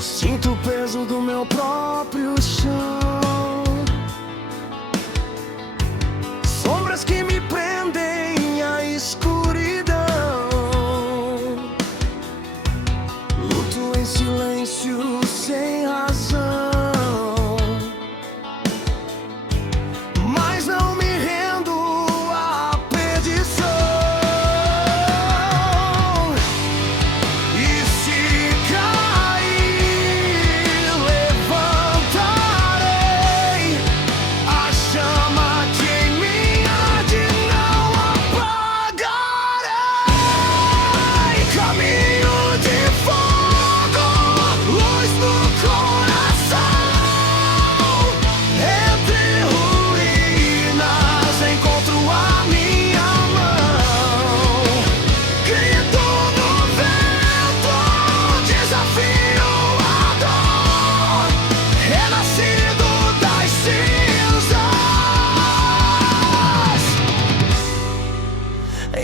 Sinto o peso do meu próprio chão, sombras que me prendem à escuridão. Luto em silêncio sem razão, mas não me rendo à perdição. E se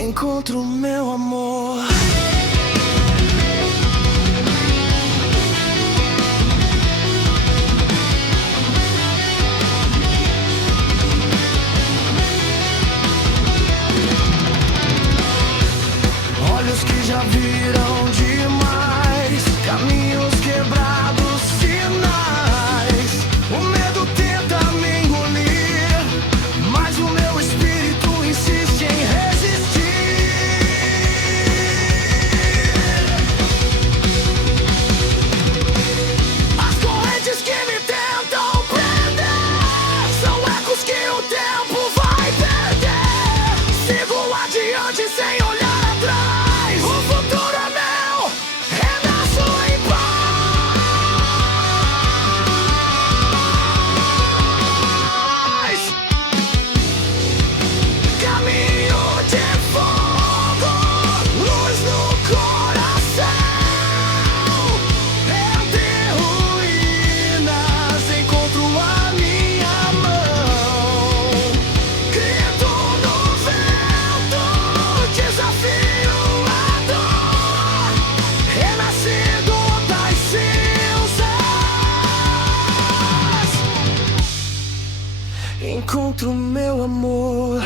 encontro meu amor. Olhos que já viram demais, caminhos quebrados, sinais. O medo tenta me engolir, mas o meu espírito insiste em resistir. As correntes que me tentam prender são ecos que o tempo vai perder. Sigo adiante sem olhar atrás. O futuro é meu, renasço em paz. Caminho de fogo, luz no coração. Entre ruínas encontro a minha mão. Grito no vento, desafio a dor. Renascido das cinzas, encontro meu amor.